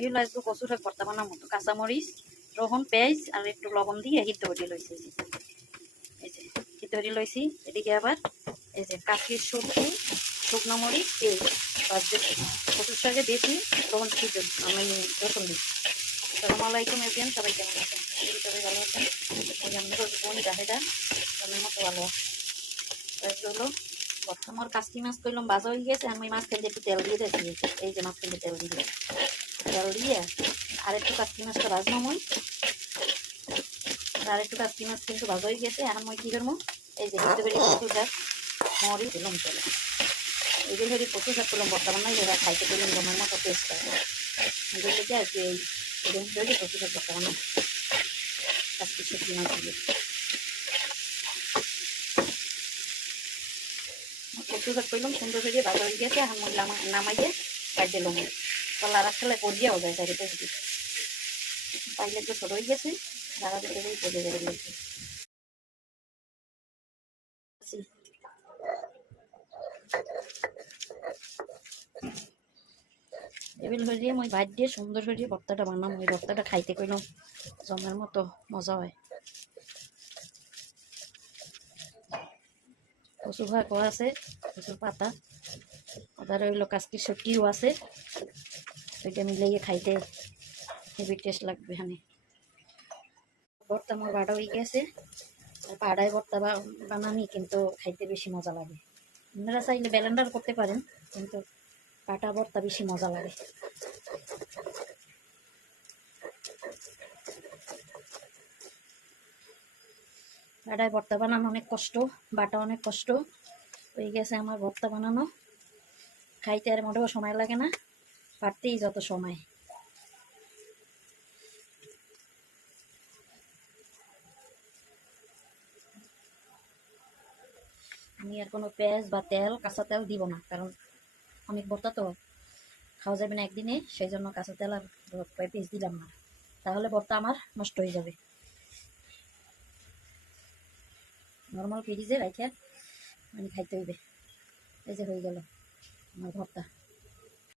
ওইগুলো একটু কচু শাক ভর্তা বানাবো, তো কাঁচামরিচ, রসুন, পেঁয়াজ আর একটু লবণ দিয়ে হিদ্ধ করে লইছি। এই যে হিদ্ধ করে লইছি। এদিকে আবার এই যে কাশির সবজি, শুকনো মরিচ, তেল ভাজতেছি। কচুর শাকে দিয়েছি তখন সিদ্ধ আমি রসুন দিই। আসসালামু আলাইকুম এভরিওয়ান, সবাই কেমন আছেন? সবাই ভালো আছেন? ওই আমি বোন চাহিদা আমার মতো ভালো হলো। আমার কাশি মাছ করলাম ভাজা হয়ে গেছে। আমি মাঝখানে একটু তেল দিয়ে দিয়েছি। এই যে মাঝখানে তেল দিয়ে আর একটু কাশি মাছটা ভাজলাম মই। আর একটু কাশি মাছ কিন্তু ভাজা হয়ে গেছে। এখন মই কি করবো, এই যে হিতে করে কচু শাক মরি দিলাম চলে। এগুলো হলে কচু শাক করলাম বর্তমান নাই, এরা খাইতে করলাম জমের মতো টেস্ট হয়। এগুলো থেকে আর কি এই কচু শাক বর্তমান না কাশি সবজি মাছ দিয়ে কচু শাক করলাম সুন্দর করে ভাজা হয়ে গেছে। এখন মই নামাইয়ে কাটে দিলাম। কলা রাখলে পরিয়াও যায় চারিটা যদি পাইলে একটু ছোট হয়ে গেছে, দাঁড়া দিতে পড়ে যাবে গেছে। এবার হয়ে মই ভাত দিয়ে সুন্দর করে ভর্তাটা বানাম। ওই ভর্তাটা খাইতে কইলাম জমের মতো মজা হয়। কচু শাকও আছে, কচুর পাতা, আবার রইল কাশকির সবজিও আছে। ওইটা মিলাইয়ে খাইতে হেভি টেস্ট লাগবে। এখানে ভর্তা আমার বাড়া হয়ে গেছে। পাড়ায় ভর্তা বানানি কিন্তু খাইতে বেশি মজা লাগে। আপনারা চাইলে ব্লেন্ডার করতে পারেন, কিন্তু পাটা ভর্তা বেশি মজা লাগে। পাড়ায় ভর্তা বানানো অনেক কষ্ট, বাটা অনেক কষ্ট। হয়ে গেছে আমার ভর্তা বানানো। খাইতে আর মোটেও সময় লাগে না, পারতেই যত সময়। আমি আর কোনো পেঁয়াজ বা তেল, কাঁচা তেল দিব না, কারণ অনেক ভর্তা তো খাওয়া যাবে না একদিনে। সেই জন্য কাঁচা তেল আর পেঁয়াজ দিলাম না, তাহলে ভর্তা আমার নষ্ট হয়ে যাবে। নর্মাল ফ্রিজে রাখে মানে খাইতে হইবে। এই যে হয়ে গেল আমার ভর্তা।